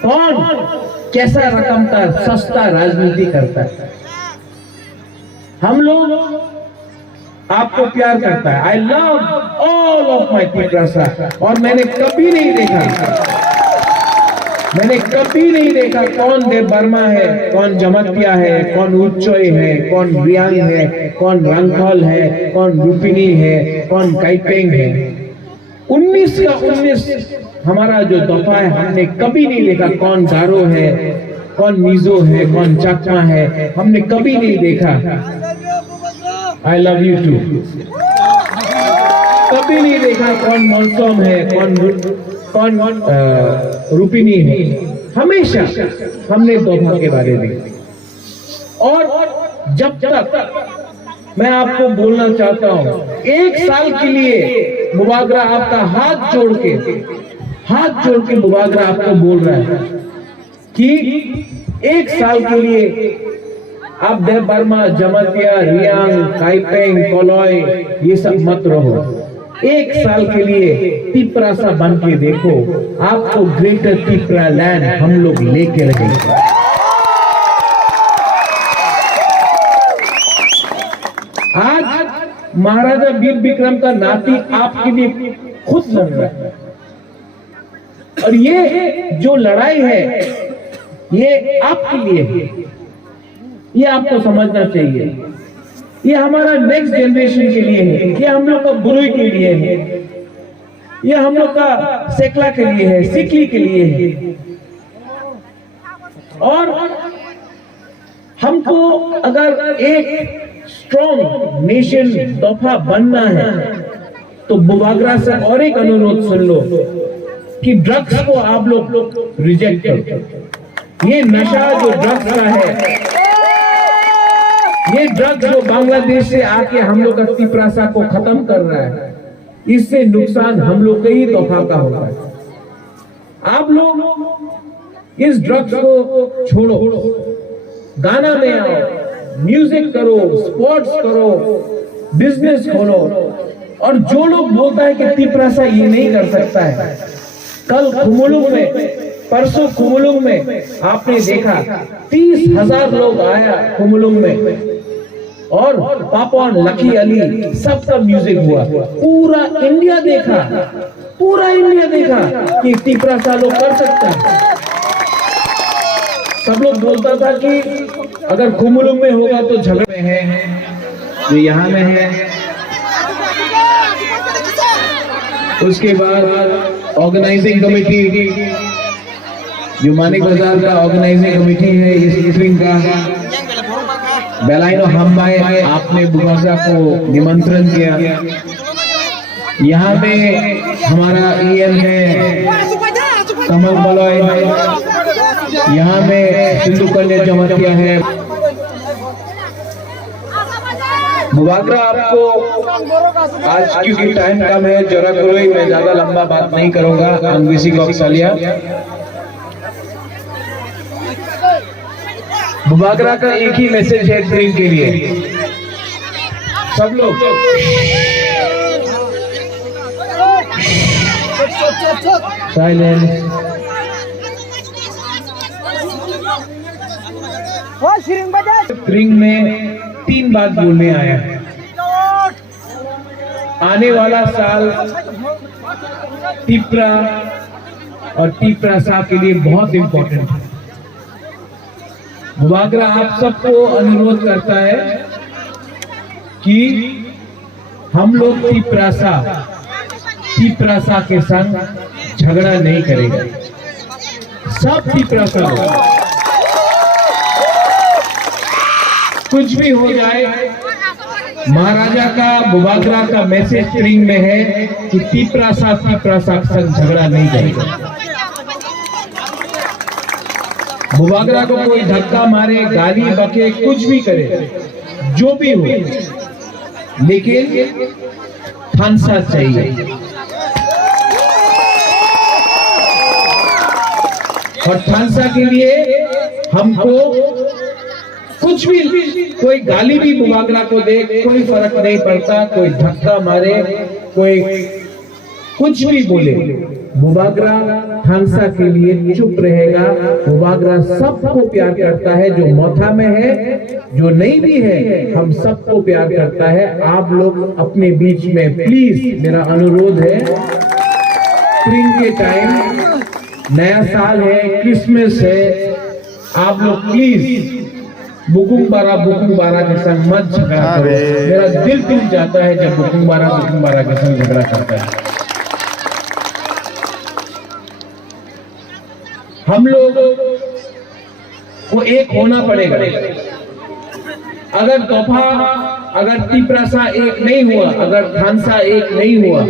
कौन कैसा रकम का सस्ता राजनीति करता है। हम लोग आपको प्यार करता है। I love all of my Tiprasa. और मैंने कभी नहीं देखा कौन देव वर्मा है, कौन जमतिया है, कौन उच्चोई है, कौन रियांग है, कौन रंगखोल है, कौन रूपिनी है, कौन काइपेंग है। 19 का 19 हमारा जो दफा है, हमने कभी नहीं देखा कौन गारो है, कौन मिजो है, कौन चकमा है, हमने कभी नहीं देखा। I love you too. कभी नहीं देखा कौन मौसम है, कौन रूपिनी है। हमेशा हमने दफा के बारे में। और जब तक मैं आपको बोलना चाहता हूं, 1 साल के लिए मुबागरा आपका हाथ जोड़ के मुबागरा आपको बोल रहा है कि 1 साल के लिए आप देव वर्मा, जमतिया, रियांग, काइपेंग, कोलोय ये सब मत रहो। 1 साल के लिए तिपरासा बन के देखो। आपको ग्रेटर तिपरा लैंड हम लोग लेके रहेंगे। आज महाराजा वीर विक्रम का नाती आपके लिए खुद लड़ रहा है। और ये जो लड़ाई है ये आपके लिए है। ये आपको समझना चाहिए। ये हमारा नेक्स्ट जनरेशन के लिए है। ये हम लोग का बुरुई के लिए है। ये हम लोग का सेकला के लिए है, सिकली के लिए है। और हमको अगर एक स्ट्रॉन्ग नेशन दफा बनना है तो बुबागरा से और एक अनुरोध सुन लो कि ड्रग्स को आप लोग रिजेक्ट करो। ये नशा जो ड्रग्स का है, ये ड्रग्स जो बांग्लादेश से आके हम लोग का तिपरासा को खत्म कर रहा है, इससे नुकसान हम लोग के ही दफा का होगा। आप लोग इस ड्रग्स को छोड़ो, गाना में आओ, म्यूजिक करो, स्पोर्ट्स करो, बिजनेस खोलो। और जो लोग बोलता है कि तिपरासा ये नहीं कर सकता है, कल खुमुलुंग में, परसों खुमुलुंग में आपने देखा 30,000 लोग आया खुमुलुंग में। और पापा लकी अली सबका म्यूजिक हुआ। पूरा इंडिया देखा कि तिपरासा लोग कर सकता है। सब लोग बोलता था कि अगर खुमुलुंग में होगा तो झगड़े हैं, जो यहाँ में है। उसके बाद ऑर्गेनाइजिंग कमेटी, जो मानिक बाजार का ऑर्गेनाइजिंग कमेटी है इस मीटिंग का, बेलाइनो हम्बाई आपने बुबागरा को निमंत्रण किया। यहाँ में हमारा ईएम है कमल बलोय है, यहाँ में सिंधु कन्या जमतिया है। मुबागरा आपको आज क्योंकि टाइम कम है, जरा कोई मैं ज्यादा लंबा बात नहीं करूंगा। अंग्रेजी को सालिया मुबागरा का एक ही मैसेज है ड्रीम के लिए, सब लोग साइलेंस। ड्रीम में 3 बात बोलने आया है। आने वाला साल तिपरा और तिपरासा के लिए बहुत इंपॉर्टेंट है। मुबागरा आप सबको अनुरोध करता है कि हम लोग तिपरासा के संग झगड़ा नहीं करेंगे। सब तिपरासा कुछ भी हो जाए, महाराजा का बुबागरा का मैसेज ट्रिंग में है कि तिपरासा के संग झगड़ा नहीं करेगा। बुबागरा को कोई धक्का मारे, गाली बके, कुछ भी करे, जो भी हो, लेकिन थानसा चाहिए। और थानसा के लिए हमको कुछ भी, कोई गाली भी बुबागरा को दे, कोई फर्क नहीं पड़ता, कोई धक्का मारे, कोई कुछ भी बोले, बुबागरा थानसा के लिए चुप रहेगा। बुबागरा सबको प्यार करता है, जो मोथा में है, जो नहीं भी है, हम सबको प्यार करता है। आप लोग अपने बीच में प्लीज, मेरा अनुरोध है, स्प्रिंग के टाइम, नया साल है, क्रिसमस है, आप लोग प्लीज बुकुम बारा के संग मत झगड़ा करो। मेरा दिल टूट जाता है जब बुकुम बारा के संग झगड़ा करता है। हम लोग को एक होना पड़ेगा। अगर तोहफा, अगर तिपरासा एक नहीं हुआ, अगर थानसा एक नहीं हुआ,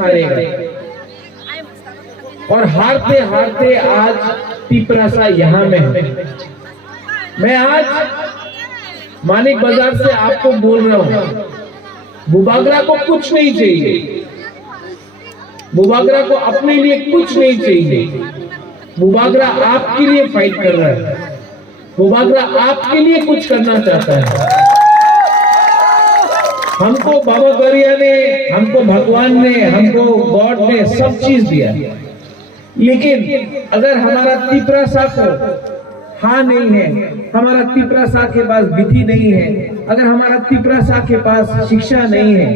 हारेगा। और हारते हारते आज तिपरासा यहां में है। मैं आज मानिक बाजार से आपको बोल रहा हूं, बुबागरा को कुछ नहीं चाहिए, बुबागरा को अपने लिए कुछ नहीं चाहिए। बुबागरा आपके लिए फाइट कर रहा है, बुबागरा आपके लिए कुछ करना चाहता है। हमको बाबा गरिया ने, हमको भगवान ने, हमको गॉड ने सब चीज दिया, लेकिन अगर हमारा तिपरासा को हाँ नहीं है, हमारा तिपरासा के पास विधि नहीं है, अगर हमारा तिपरासा के पास शिक्षा नहीं है,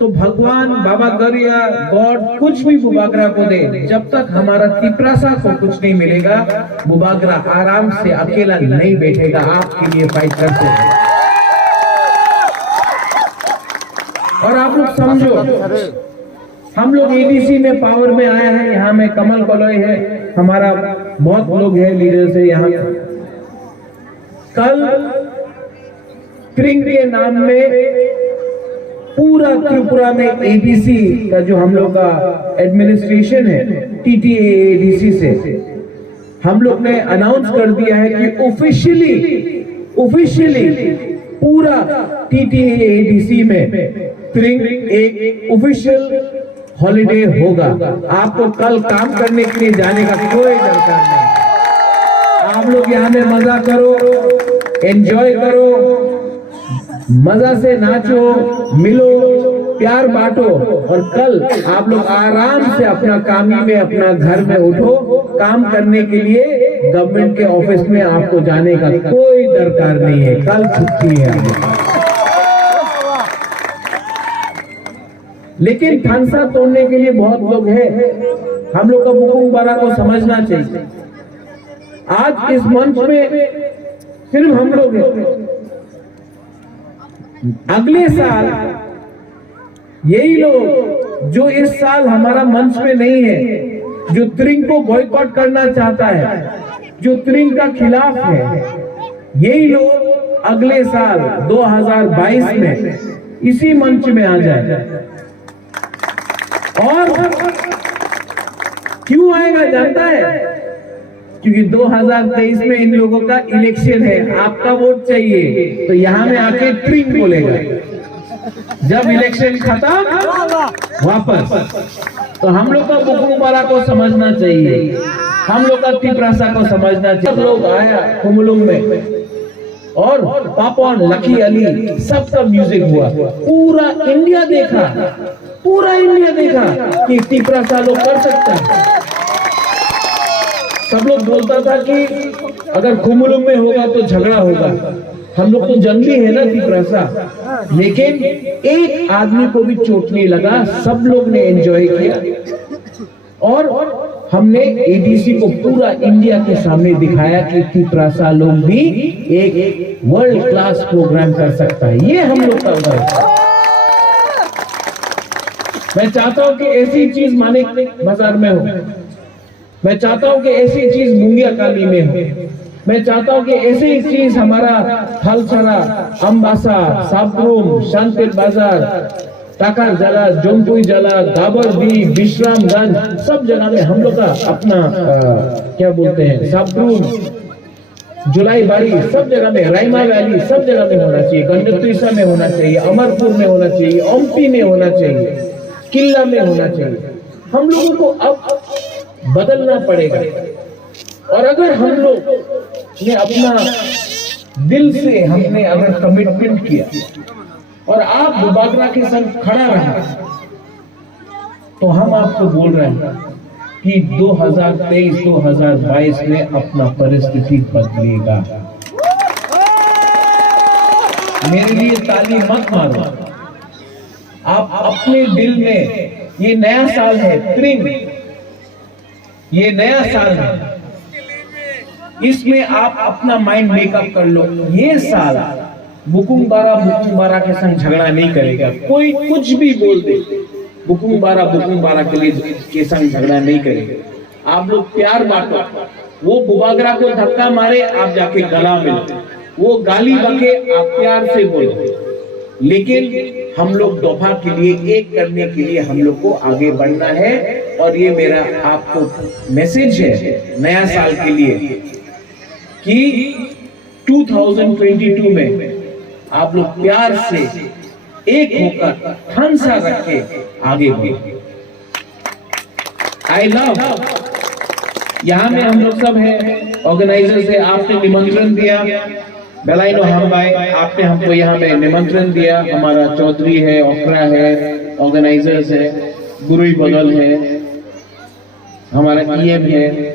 तो भगवान, बाबा गरिया, गॉड कुछ भी बुबागरा को दे, जब तक हमारा तिपरासा को कुछ नहीं मिलेगा, बुबागरा आराम से अकेला नहीं बैठेगा, आपके लिए फाइट करते हैं। और आप लोग समझो, हम लोग एडीसी में पावर में आए हैं, यहाँ में कमल कलोई है, हमारा बहुत लोग हैं लीडर से यहाँ। कल स्प्रिंग के नाम में पूरा त्रिपुरा में एडीसी का जो हम लोग का एडमिनिस्ट्रेशन है, टीटीए एडीसी से हम लोग ने अनाउंस कर दिया है कि ऑफिशियली पूरा टीटीए एडीसी में स्प्रिंग एक ऑफिशियल हॉलिडे होगा। आपको कल काम करने के लिए जाने का कोई दरकार नहीं। आप लोग यहाँ में मजा करो, एंजॉय करो, मजा से नाचो, मिलो, प्यार बांटो, और कल आप लोग आराम से अपना कामी में, अपना घर में उठो। काम करने के लिए गवर्नमेंट के ऑफिस में आपको जाने का कोई दरकार नहीं है, कल छुट्टी है। लेकिन थानसा तोड़ने के लिए बहुत लोग हैं, हम लोग का बुकुम बारा को समझना चाहिए। आज इस मंच में सिर्फ हम लोग हैं, अगले साल यही लोग जो इस साल हमारा मंच में नहीं है, जो त्रिंग को बॉयकॉट करना चाहता है, जो त्रिंग का खिलाफ है, यही लोग अगले साल 2022 में इसी मंच में आ जाए। और क्यों आएगा जानता है? क्योंकि 2023 में इन लोगों का इलेक्शन है, आपका वोट चाहिए, तो यहाँ में आके ट्रिंग बोलेगा। जब इलेक्शन खत्म वापस। तो हम लोग का बुकुम बारा को समझना चाहिए, हम लोग का तिपरासा को समझना चाहिए। सब लोग आया कुमलुंग में, और पापन, लकी अली, सबका म्यूजिक हुआ, पूरा इंडिया देखा, पूरा इंडिया देखा कि तिपरासा लोग कर सकता है। सब लोग बोलता था कि अगर कुमलुंग में होगा तो झगड़ा होगा, हम लोग तो जंगली है ना तिपरासा, लेकिन एक आदमी को भी चोट नहीं लगा, सब लोग ने एंजॉय किया। और हमने एडीसी को पूरा इंडिया के सामने दिखाया कि तिपरासा लोग भी एक वर्ल्ड क्लास प्रोग्राम कर सकता है। ये हम लोग का वर्क। मैं चाहता हूं कि ऐसी चीज मानिक बाजार में हो, मैं चाहता हूं कि ऐसी चीज मुंगिया काली में हो, मैं चाहता हूं कि ऐसी चीज हमारा थलसरा, अम्बासा, साबरूम, शांतिल बाजार, टाकर जला, जोमपुई जला, गाबरदी, विश्रामगंज, सब जगह में हम लोग का अपना क्या बोलते हैं, साबरूम, जुलाई बाड़ी, सब जगह में, रायमा वैली, सब जगह में होना चाहिए, गंडतुईसा में होना चाहिए, अमरपुर में होना चाहिए, ओमपी में होना चाहिए, किला में होना चाहिए। हम लोगों को अब बदलना पड़ेगा। और अगर हम लोग ने अपना दिल से हमने अगर कमिटमेंट किया और आप बुबागरा के संग खड़ा रहा, तो हम आपको बोल रहे हैं कि 2023-2022 में अपना परिस्थिति बदलेगा। मेरे लिए ताली मत मारो, आप अपने दिल में, ये नया साल है, त्रिंग, ये नया साल है, इसमें आप अपना माइंड मेकअप कर लो। ये साल बुकुमबारा के संग झगड़ा नहीं करेगा। कोई कुछ भी बोल दे, बुकुमबारा के संग झगड़ा नहीं करेगा। आप लोग प्यार बांटो, वो बुबागरा को धक्का मारे, आप जाके गला मिलो, वो गाली बके, आप प्यार से बोलो। लेकिन हम लोग दफा के लिए, एक करने के लिए हम लोग को आगे बढ़ना है। और ये मेरा आपको मैसेज है नया साल के लिए कि 2022 में आप लोग प्यार से एक होकर हंसा रख के आगे बढ़े। आई लव, यहाँ में हम लोग सब हैं, ऑर्गेनाइजर से आपने निमंत्रण दिया, बेलाइनो हम भाई, आपने हमको यहाँ में निमंत्रण दिया। हमारा चौधरी है, ओखरा है, ऑर्गेनाइजर्स है, गुरुई बगल है, हमारा ईएम है,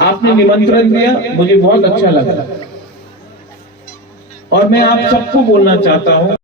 आपने निमंत्रण दिया, मुझे बहुत अच्छा लगा। और मैं आप सबको बोलना चाहता हूँ